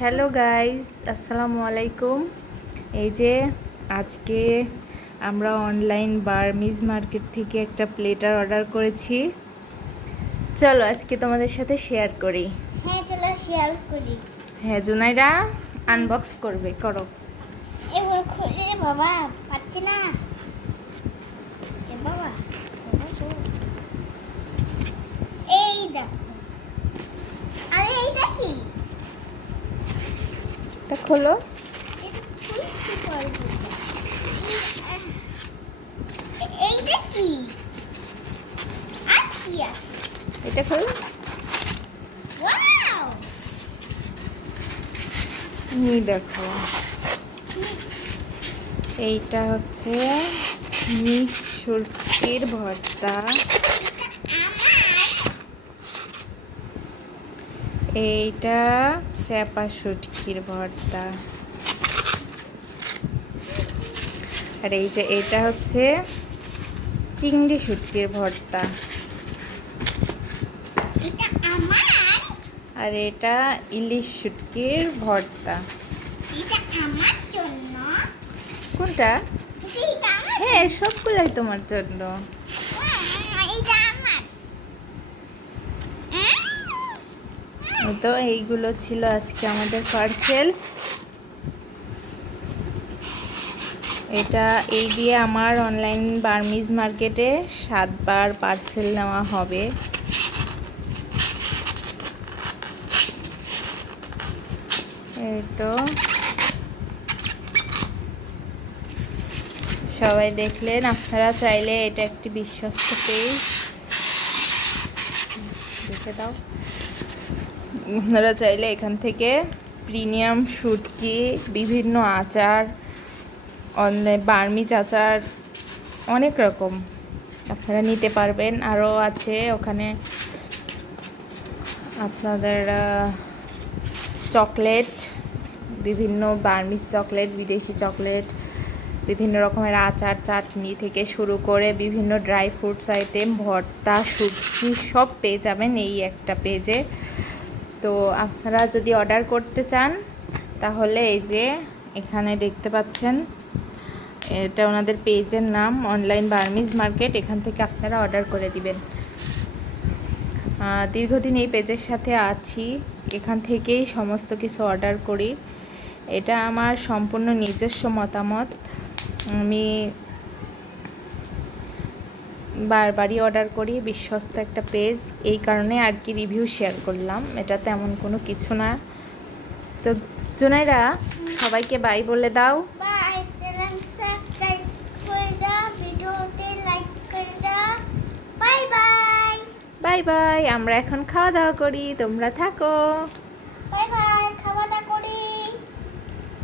Hello guys, আসসালামু আলাইকুম। এই যে আজকে আমরা অনলাইন বার্মিজ মার্কেট থেকে একটা প্লেটার অর্ডার করেছি। চলো আজকে তোমাদের সাথে শেয়ার করি। হ্যাঁ, চলো শেয়ার করি। হ্যাঁ, জুনাইরা আনবক্স করবে, করো। এবার খুলে বাবা, পাচ্ছি না। এ বাবা, এই দেখো। আরে এইটা কি? এটা খোলো। এটা খুলতে পারবো না। এইটা কি? আর কি আছে? এটা খোলো। ওয়াও! দেখো, এইটা হচ্ছে মিক্স শুটকির ভর্তা। এইটা চাপা শুটকির ভর্তা। আর এই যে এটা হচ্ছে চিংড়ি শুটকির ভর্তা। এটা আমার। আর এটা ইলিশ শুটকির ভর্তা। এটা আমার জন্য। কোনটা? এটা আমার। হ্যাঁ, সবগুলাই তোমার জন্য। এটা আমার। তো এইগুলো ছিল আজকে আমাদের পার্সেল। এই দিয়ে আমার অনলাইন বার্মিজ মার্কেটে 7 বার পার্সেল নেওয়া হবে। এই তো সবাই দেখলেন, আপনারা চাইলে এটা একটি বিশ্বস্ত পেজ, দেখে দাও। আপনারা চাইলে এখান থেকে প্রিমিয়াম শুটকি, বিভিন্ন আচার, অনলাইন বার্মিজ আচার, অনেক রকম আপনারা নিতে পারবেন। আরও আছে ওখানে আপনাদের চকলেট, বিভিন্ন বার্মিজ চকলেট, বিদেশি চকলেট, বিভিন্ন রকমের আচার, চাটনি থেকে শুরু করে বিভিন্ন ড্রাই ফ্রুটস আইটেম, ভর্তা, সবজি সব পেয়ে যাবেন এই একটা পেজে। তো আপনারা যদি অর্ডার করতে চান তাহলে এই যে এখানে দেখতে পাচ্ছেন, এটা ওনাদের পেজের নাম অনলাইন বার্মিজ মার্কেট। এখান থেকে আপনারা অর্ডার করে দিবেন। দীর্ঘদিন এই পেজের সাথে আছি, এখান থেকেই সমস্ত কিছু অর্ডার করি। এটা আমার সম্পূর্ণ নিজস্ব মতামত। আমি বারবারই অর্ডার করি, বিশ্বস্ত একটা পেজ, এই কারণে আর কি রিভিউ শেয়ার করলাম। এটা তেমন কোনো কিছু না। তো জুনাইরা, সবাইকে বাই বলে দাও। বাই, সাবস্ক্রাইব করে দাও, ভিডিওতে লাইক করে দাও। Bye bye. Bye bye. আমরা এখন খাওয়া দাওয়া করি, তোমরা থাকো। বাই বাই, খাওয়া দাওয়া করি।